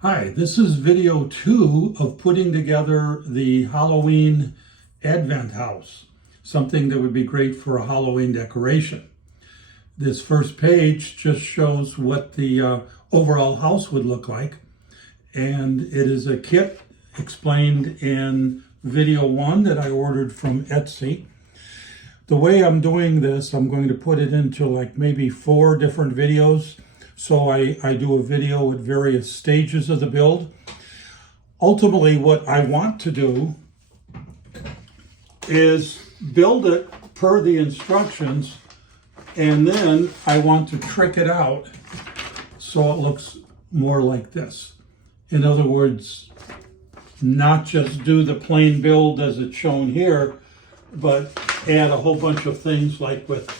Hi, this is video 2 of putting together the Halloween Advent house, something that would be great for a Halloween decoration. This first page just shows what the overall house would look like, and it is a kit explained in video 1 that I ordered from Etsy. The way I'm doing this, I'm going to put it into like maybe 4 different videos. So I do a video at various stages of the build. Ultimately, what I want to do is build it per the instructions, and then I want to trick it out so it looks more like this. In other words, not just do the plain build as it's shown here, but add a whole bunch of things like with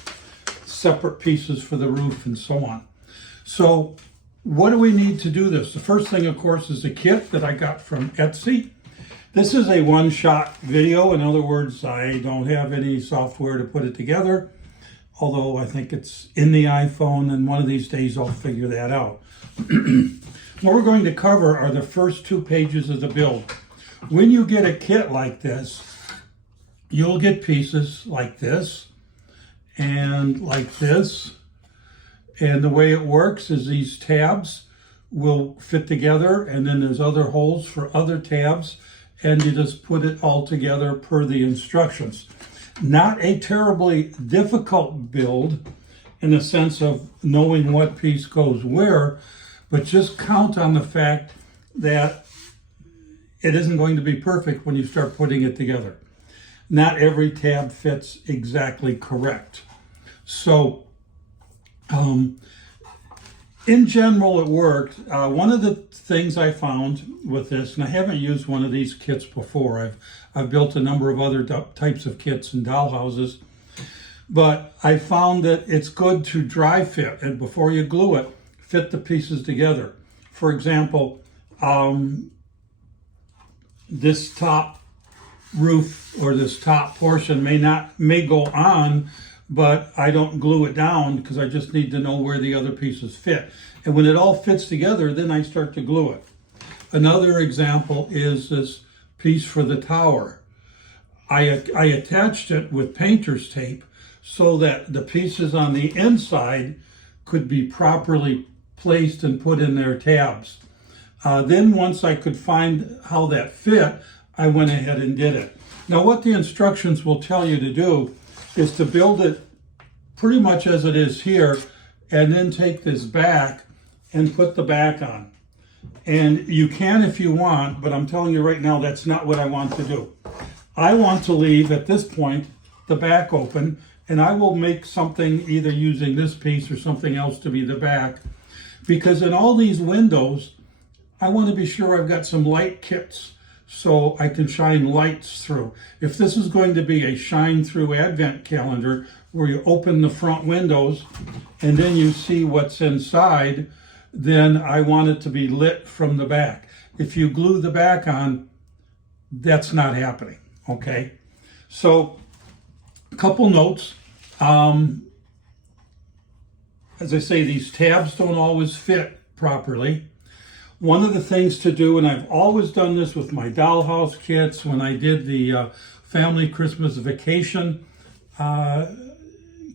separate pieces for the roof and so on. So what do we need to do this? The first thing, of course, is a kit that I got from Etsy. This is a one-shot video. In other words, I don't have any software to put it together, although I think it's in the iPhone, and one of these days I'll figure that out. What we're going to cover are the first 2 pages of the build. When you get a kit like this, you'll get pieces like this and like this. And the way it works is these tabs will fit together, and then there's other holes for other tabs, and you just put it all together per the instructions. Not a terribly difficult build in the sense of knowing what piece goes where, but just count on the fact that it isn't going to be perfect when you start putting it together. Not every tab fits exactly correct. So in general, it worked. One of the things I found with this, and I haven't used one of these kits before. I've built a number of other types of kits and doll houses, but I found that it's good to dry fit, and before you glue it, fit the pieces together. For example, this top roof or this top portion may go on, but I don't glue it down because I just need to know where the other pieces fit. And when it all fits together, then I start to glue it. Another example is this piece for the tower. I attached it with painter's tape so that the pieces on the inside could be properly placed and put in their tabs. Then once I could find how that fit, I went ahead and did it. Now what the instructions will tell you to do is to build it pretty much as it is here, and then take this back and put the back on. And you can if you want, but I'm telling you right now, that's not what I want to do. I want to leave, at this point, the back open, and I will make something either using this piece or something else to be the back, because in all these windows, I want to be sure I've got some light kits so I can shine lights through. If this is going to be a shine through advent calendar where you open the front windows and then you see what's inside, then I want it to be lit from the back. If you glue the back on, that's not happening, okay? So, a couple notes. As I say, these tabs don't always fit properly. One of the things to do, and I've always done this with my dollhouse kits, when I did the family Christmas vacation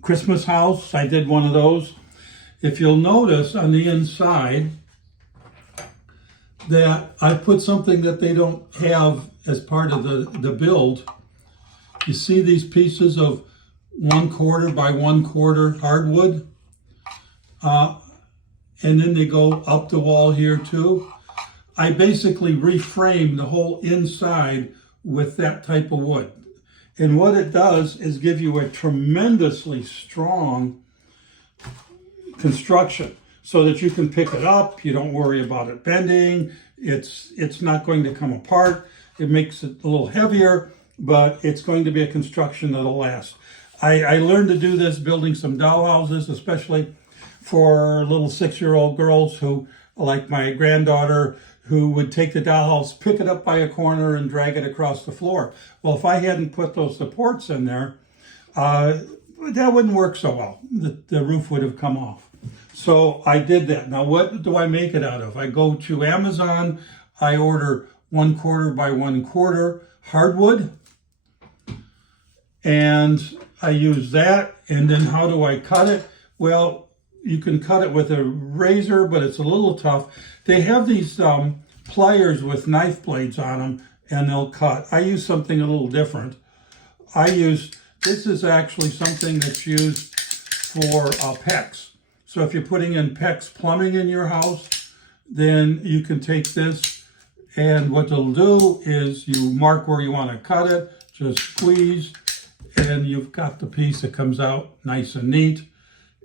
Christmas house, I did one of those. If you'll notice on the inside that I put something that they don't have as part of the build. You see these pieces of 1/4 by 1/4 hardwood? And then they go up the wall here too. I basically reframe the whole inside with that type of wood. And what it does is give you a tremendously strong construction so that you can pick it up. You don't worry about it bending. It's not going to come apart. It makes it a little heavier, but it's going to be a construction that'll last. I learned to do this building some doll houses, especially for little 6-year-old girls who, like my granddaughter, who would take the dollhouse, pick it up by a corner and drag it across the floor. Well, if I hadn't put those supports in there, that wouldn't work so well. The roof would have come off. So I did that. Now, what do I make it out of? I go to Amazon, I order 1/4 by 1/4 hardwood, and I use that. And then how do I cut it? Well, you can cut it with a razor, but it's a little tough. They have these pliers with knife blades on them, and they'll cut. I use something a little different. This is actually something that's used for PEX. So if you're putting in PEX plumbing in your house, then you can take this, and what it'll do is you mark where you want to cut it, just squeeze, and you've got the piece that comes out nice and neat,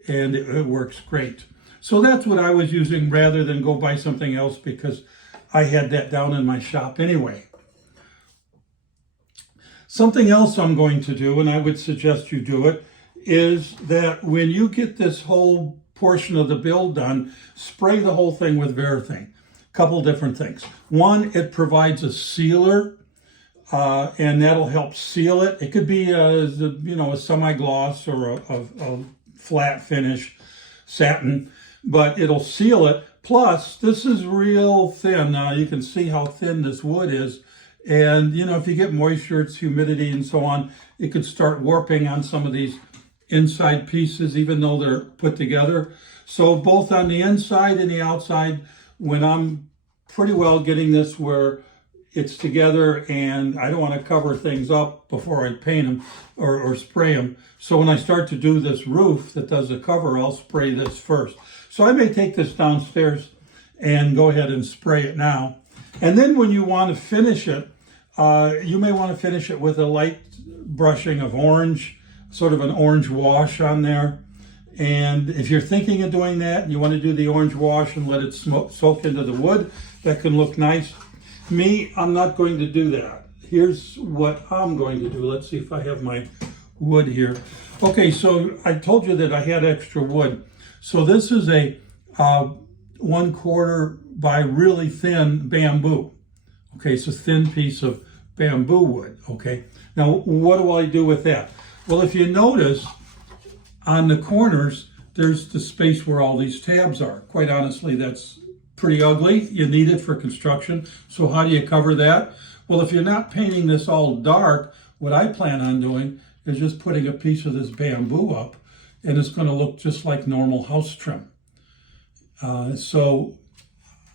and it works great. So that's what I was using rather than go buy something else, because I had that down in my shop anyway. Something else I'm going to do, and I would suggest you do it, is that when you get this whole portion of the build done, spray the whole thing with Varathane. Couple different things. One, it provides a sealer, and that'll help seal it. It could be a semi-gloss or a flat finish satin, but it'll seal it. Plus, this is real thin. You can see how thin this wood is. And, if you get moisture, it's humidity and so on, it could start warping on some of these inside pieces, even though they're put together. So both on the inside and the outside, when I'm pretty well getting this where it's together and I don't want to cover things up before I paint them or spray them. So when I start to do this roof that does the cover, I'll spray this first. So I may take this downstairs and go ahead and spray it now. And then when you want to finish it, you may want to finish it with a light brushing of orange, sort of an orange wash on there. And if you're thinking of doing that, and you want to do the orange wash and let it soak into the wood, that can look nice. Me, I'm not going to do that. Here's what I'm going to do. Let's see if I have my wood here. Okay, so I told you that I had extra wood. So this is a 1/4 by really thin bamboo. Okay, it's a thin piece of bamboo wood. Okay, now what do I do with that? Well, if you notice on the corners, there's the space where all these tabs are. Quite honestly, that's pretty ugly. You need it for construction. So how do you cover that? Well, if you're not painting this all dark, what I plan on doing is just putting a piece of this bamboo up, and it's going to look just like normal house trim. So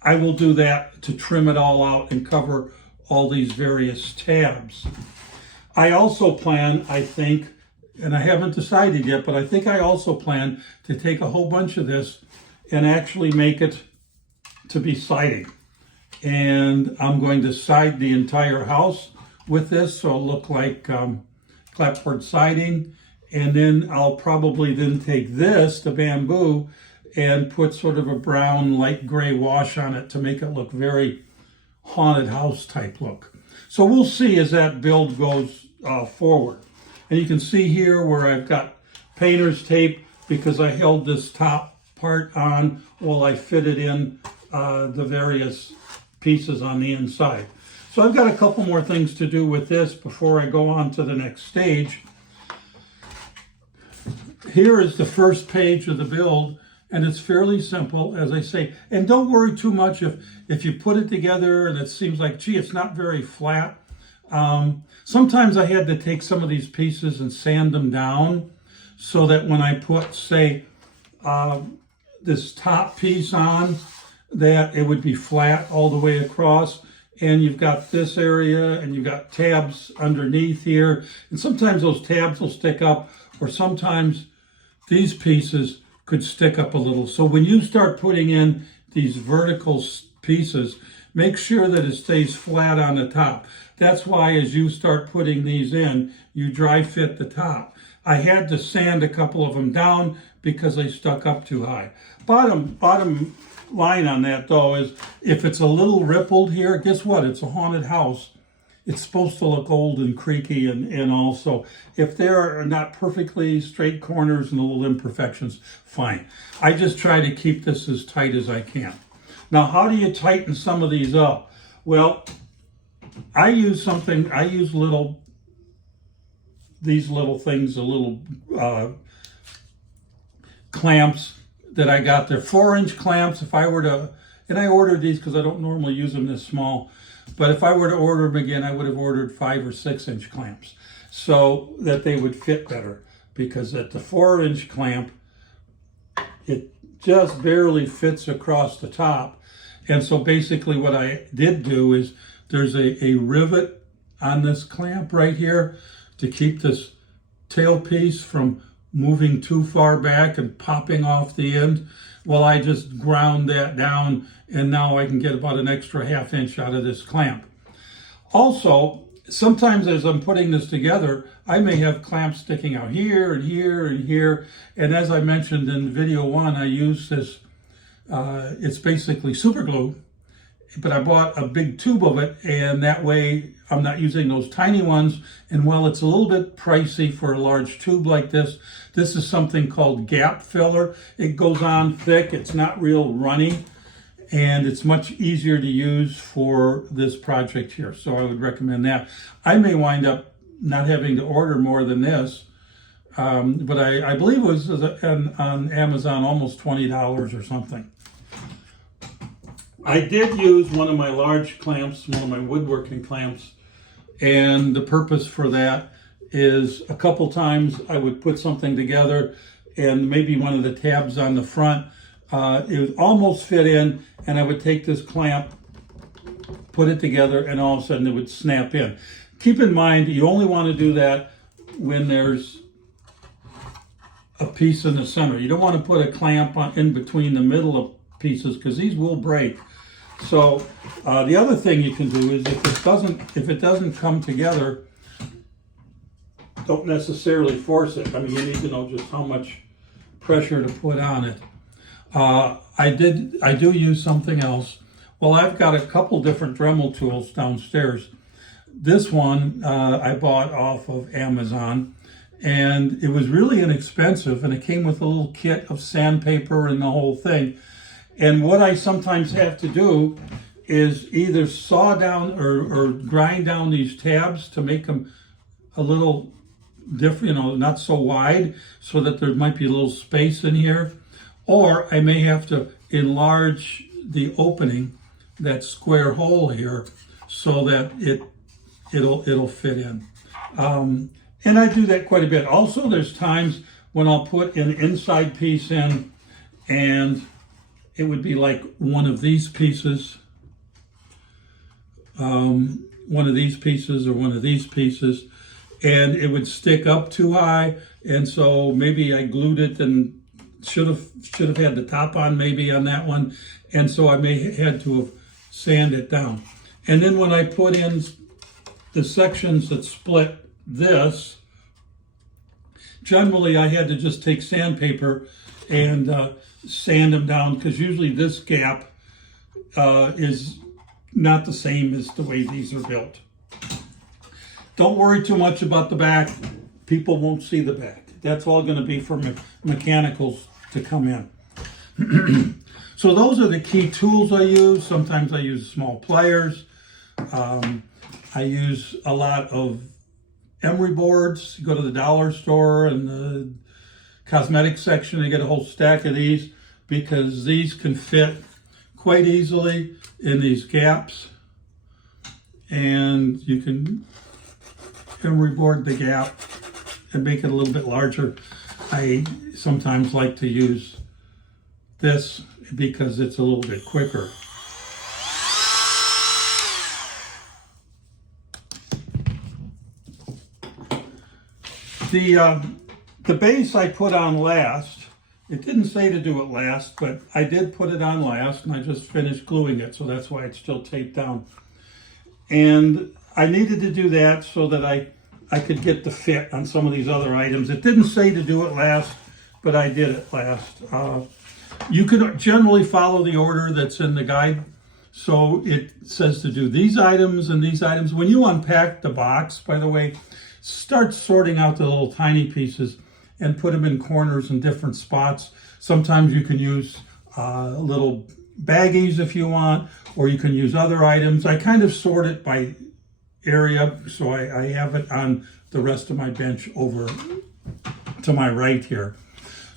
I will do that to trim it all out and cover all these various tabs. I also plan, I think, and I haven't decided yet, but I think I also plan to take a whole bunch of this and actually make it to be siding. And I'm going to side the entire house with this, so it'll look like clapboard siding. And then I'll probably then take this, the bamboo, and put sort of a brown, light gray wash on it to make it look very haunted house type look. So we'll see as that build goes forward. And you can see here where I've got painter's tape because I held this top part on while I fitted in the various pieces on the inside. So I've got a couple more things to do with this before I go on to the next stage. Here is the first page of the build, and it's fairly simple, as I say. And don't worry too much if you put it together and it seems like, gee, it's not very flat. Sometimes I had to take some of these pieces and sand them down so that when I put, say, this top piece on, that it would be flat all the way across. And you've got this area and you've got tabs underneath here. And sometimes those tabs will stick up, or sometimes these pieces could stick up a little. So when you start putting in these vertical pieces, make sure that it stays flat on the top. That's why as you start putting these in, you dry fit the top. I had to sand a couple of them down because they stuck up too high. Bottom line on that though is if it's a little rippled here, guess what? It's a haunted house. It's supposed to look old and creaky and also if there are not perfectly straight corners and little imperfections, fine. I just try to keep this as tight as I can. Now, how do you tighten some of these up? Well, I use these little things, the little clamps that I got. They're 4-inch clamps. If I were to, and I ordered these because I don't normally use them this small, but if I were to order them again, I would have ordered 5 or 6-inch clamps so that they would fit better, because at the 4-inch clamp, it just barely fits across the top. And so basically what I did do is there's a rivet on this clamp right here to keep this tailpiece from moving too far back and popping off the end. Well, I just ground that down, and now I can get about an extra 1/2 inch out of this clamp. Also, sometimes as I'm putting this together, I may have clamps sticking out here and here and here. And as I mentioned in video 1, I use this, it's basically super glue, but I bought a big tube of it, and that way I'm not using those tiny ones. And while it's a little bit pricey for a large tube like this is something called gap filler. It goes on thick, it's not real runny, and it's much easier to use for this project here. So I would recommend that. I may wind up not having to order more than this, but I believe it was on Amazon almost $20 or something. I did use one of my large clamps, one of my woodworking clamps, and the purpose for that is a couple times I would put something together and maybe one of the tabs on the front, it would almost fit in, and I would take this clamp, put it together, and all of a sudden it would snap in. Keep in mind, you only want to do that when there's a piece in the center. You don't want to put a clamp in between the middle of pieces, because these will break. So the other thing you can do is if it doesn't come together, don't necessarily force it. I mean, you need to know just how much pressure to put on it. I do use something else. Well, I've got a couple different Dremel tools downstairs. This one I bought off of Amazon, and it was really inexpensive, and it came with a little kit of sandpaper and the whole thing. And what I sometimes have to do is either saw down or grind down these tabs to make them a little different, not so wide, so that there might be a little space in here. Or I may have to enlarge the opening, that square hole here, so that it'll fit in. And I do that quite a bit. Also, there's times when I'll put an inside piece in, and it would be like one of these pieces, one of these pieces, or one of these pieces, and it would stick up too high, and so maybe I glued it and should have had the top on maybe on that one, and so I may had to have sanded it down. And then when I put in the sections that split this, generally I had to just take sandpaper and sand them down, because usually this gap is not the same as the way these are built. Don't worry too much about the back. People won't see the back. That's all going to be for mechanicals to come in. So those are the key tools I use. Sometimes I use small pliers. I use a lot of emery boards. You go to the dollar store and the cosmetic section, you get a whole stack of these, because these can fit quite easily in these gaps, and you can emery board the gap and make it a little bit larger. I sometimes like to use this because it's a little bit quicker. The base I put on last, it didn't say to do it last, but I did put it on last, and I just finished gluing it, so that's why it's still taped down. And I needed to do that so that I could get the fit on some of these other items. It didn't say to do it last, but I did it last. You can generally follow the order that's in the guide. So it says to do these items and these items. When you unpack the box, by the way, start sorting out the little tiny pieces and put them in corners and different spots. Sometimes you can use little baggies if you want, or you can use other items. I kind of sort it by area, so I have it on the rest of my bench over to my right here.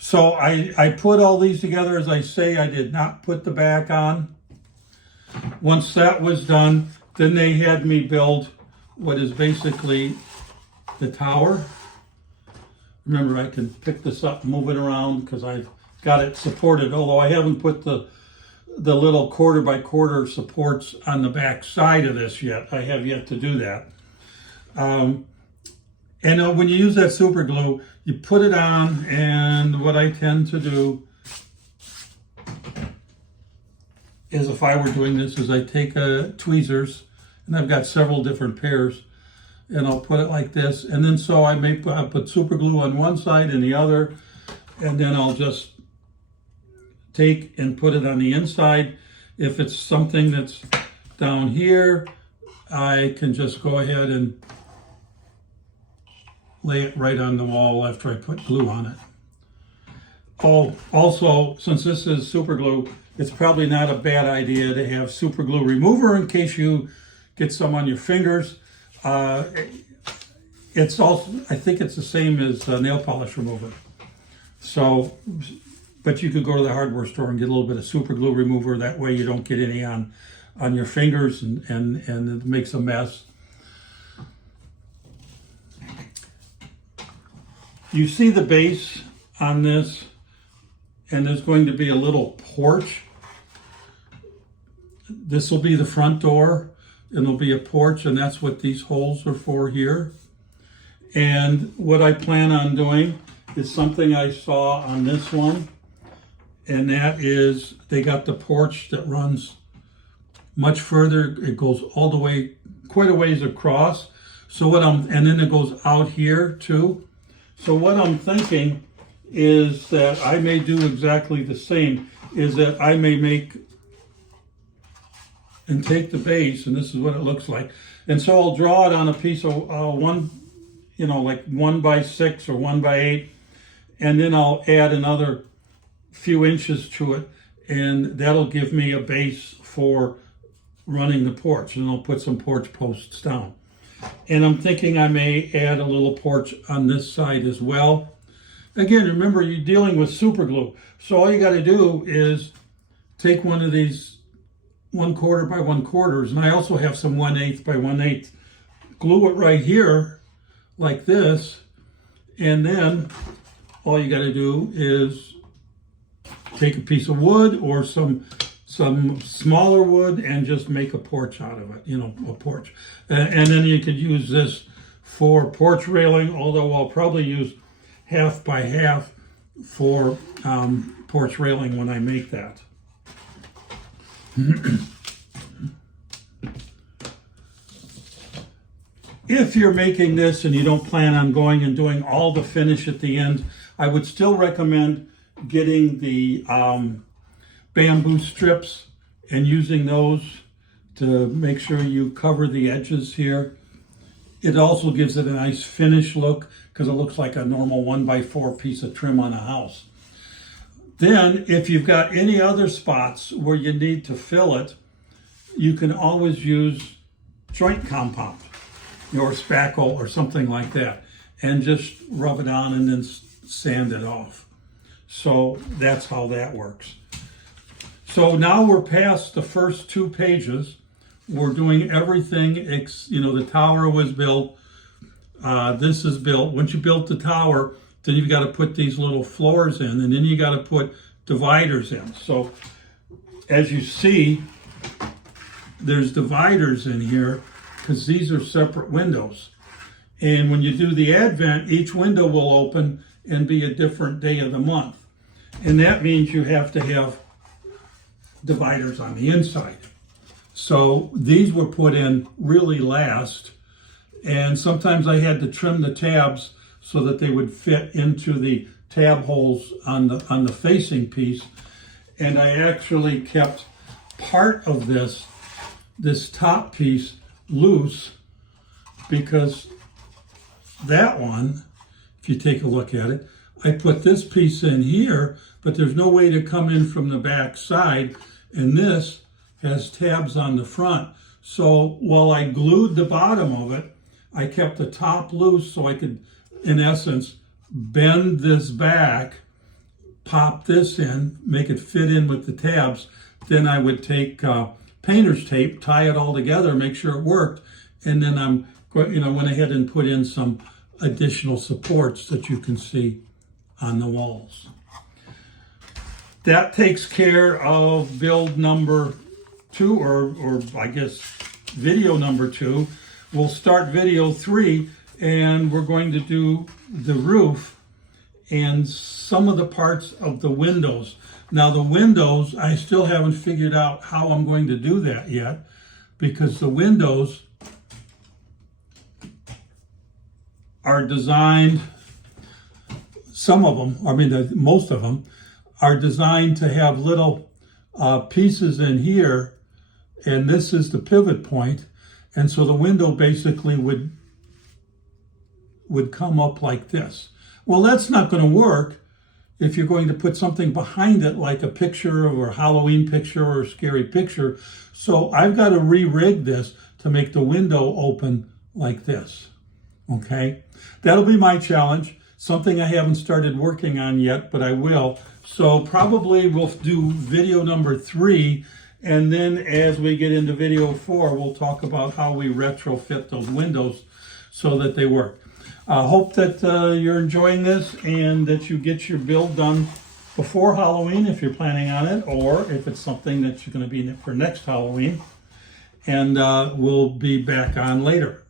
So I put all these together. As I say, I did not put the back on. Once that was done, then they had me build what is basically the tower. Remember, I can pick this up, move it around because I've got it supported, although I haven't put the little 1/4 by 1/4 supports on the back side of this yet. I have yet to do that. And when you use that super glue, you put it on, and what I tend to do is, if I were doing this, is I take tweezers, and I've got several different pairs, and I'll put it like this, and then so I put super glue on one side and the other, and then I'll just take and put it on the inside. If it's something that's down here, I can just go ahead and lay it right on the wall after I put glue on it. Oh, also, since this is super glue, it's probably not a bad idea to have super glue remover in case you get some on your fingers. It's also, I think it's the same as nail polish remover. So, but you could go to the hardware store and get a little bit of super glue remover. That way you don't get any on your fingers and it makes a mess. You see the base on this, and there's going to be a little porch. This will be the front door, and there'll be a porch, and that's what these holes are for here. And what I plan on doing is something I saw on this one, and that is they got the porch that runs much further. It goes all the way, quite a ways across. So and then it goes out here too. So what I'm thinking is that I may do exactly the same, is that I may make and take the base, and this is what it looks like. And so I'll draw it on a piece of like 1x6 or 1x8, and then I'll add another few inches to it, and that'll give me a base for running the porch, and I'll put some porch posts down. And I'm thinking I may add a little porch on this side as well. Again, remember, you're dealing with super glue. So all you got to do is take one of these 1/4 by 1/4, and I also have some 1/8 by 1/8. Glue it right here like this, and then all you got to do is take a piece of wood or some smaller wood and just make a porch out of it, a porch. And then you could use this for porch railing, although I'll probably use 1/2 by 1/2 for porch railing when I make that. If you're making this and you don't plan on going and doing all the finish at the end, I would still recommend getting the bamboo strips and using those to make sure you cover the edges here. It also gives it a nice finish look because it looks like a normal 1x4 piece of trim on a house. Then if you've got any other spots where you need to fill it, you can always use joint compound or spackle or something like that and just rub it on and then sand it off. So that's how that works. So now we're past the first 2 pages. We're doing everything, the tower was built. This is built. Once you built the tower, then you've got to put these little floors in, and then you got to put dividers in. So as you see, there's dividers in here because these are separate windows. And when you do the advent, each window will open and be a different day of the month. And that means you have to have dividers on the inside. So these were put in really last, and sometimes I had to trim the tabs so that they would fit into the tab holes on the facing piece. And I actually kept part of this top piece loose because that one, if you take a look at it, I put this piece in here, but there's no way to come in from the back side, and this has tabs on the front. So while I glued the bottom of it, I kept the top loose so I could, in essence, bend this back pop this in, make it fit in with the tabs. Then I would take painter's tape, tie it all together, make sure it worked, and then went ahead and put in some additional supports that you can see on the walls. That takes care of build number 2, or I guess video number 2. We'll start video 3, and we're going to do the roof and some of the parts of the windows. Now the windows, I still haven't figured out how I'm going to do that yet, because the windows are designed, some of them, most of them, are designed to have little pieces in here, and this is the pivot point, and so the window basically would come up like this. Well, that's not going to work if you're going to put something behind it, like a picture or a Halloween picture or a scary picture. So I've got to re-rig this to make the window open like this. Okay, that'll be my challenge. Something I haven't started working on yet, but I will. So probably we'll do video number 3, and then as we get into video 4, we'll talk about how we retrofit those windows so that they work. I hope that you're enjoying this and that you get your build done before Halloween if you're planning on it, or if it's something that you're going to be in for next Halloween. And we'll be back on later.